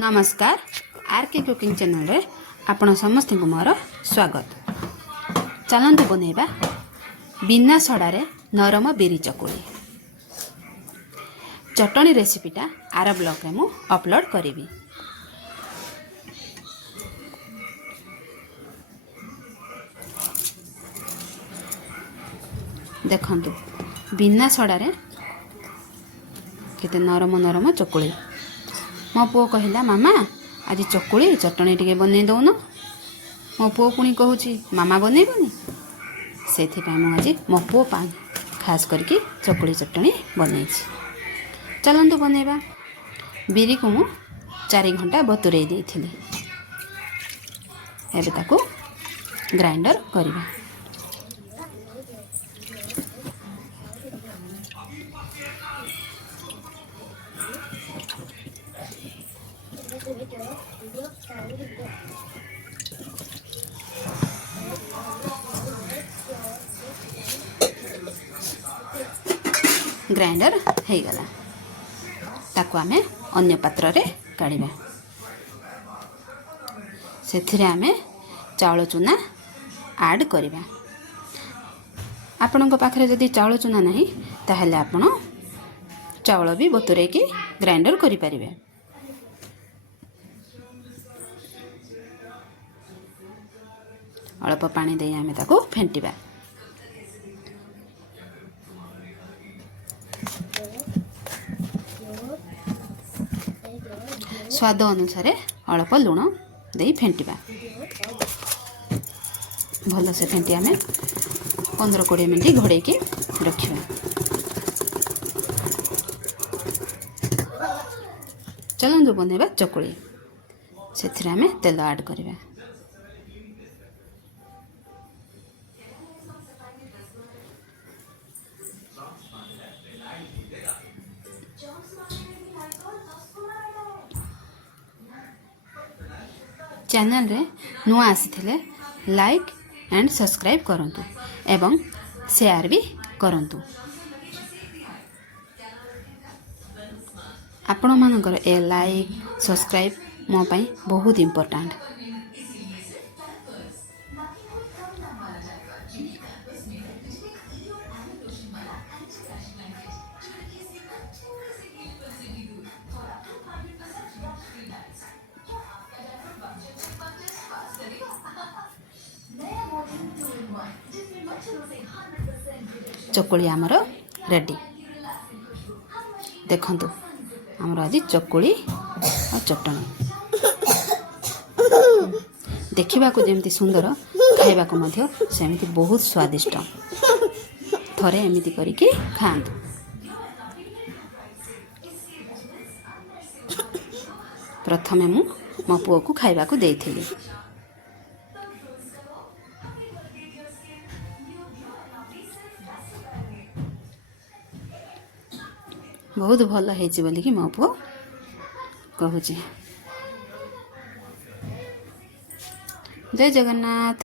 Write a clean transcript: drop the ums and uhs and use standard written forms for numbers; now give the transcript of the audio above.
नमस्कार R K cooking channel रे आपण समस्त को मोर स्वागत। चलंतु बनैबा बिना सड़ारे नरम बिरी चकुली चटणी रेसिपीटा आर ब्लॉग रे मु अपलोड करी। देखंतु बिना सड़ारे केते नरम नरम चकुली। मो पुओ कहला मामा आज चकुली चटणी टिके बनै दउन। मो पुओ पुणी कहूची मामा बनैबनी से आज मो पुओ खास करके चकुली चटणी बनै। चलंतु बनैबा। बिरी को मु 4 घंटा बतुरई देइथिली। एबे ताको ग्राइंडर करिबा। ग्राइंडर हो गला ताको आमे अन्य पात्र रे काढ़िबा। सेथिरे आमे चाउल चूना ऐड करिबा। आपनक पाखरे जदि चाउल चूना नहीं ताहले आपण चाउल भी बतुरे की ग्राइंडर करि परिबे। अल्प पानी दे आमे ताको फेंटिबा। स्वाद अनुसार अल्प लुण दे फेंटिबा। भल से फेंटी आमे 15-20 मिनट घोड़े के रखिबा। चलंतु बनैबा चकुली। सेथिरे आमे तेल ऐड करिबा। चैनल रे नुआ आसीथिले लाइक एंड सब्सक्राइब करंतु एवं शेयर भी करंतु। आपण मानकर ए लाइक सब्सक्राइब मो पई बहुत इम्पोर्टेंट। चकुली आमर रेडी। देखंतु आमर आज चकुली और चटणी देखा जमी सुंदर खाइबा को मध्य सेमिति बहुत स्वादिष्ट। थरे एमिति करिके खाआंतु। प्रथमे मु मो पुओ को खाइबा को देइथिली। बहुत भल है बोली कि मो पुओ कहूँ। जय जगन्नाथ।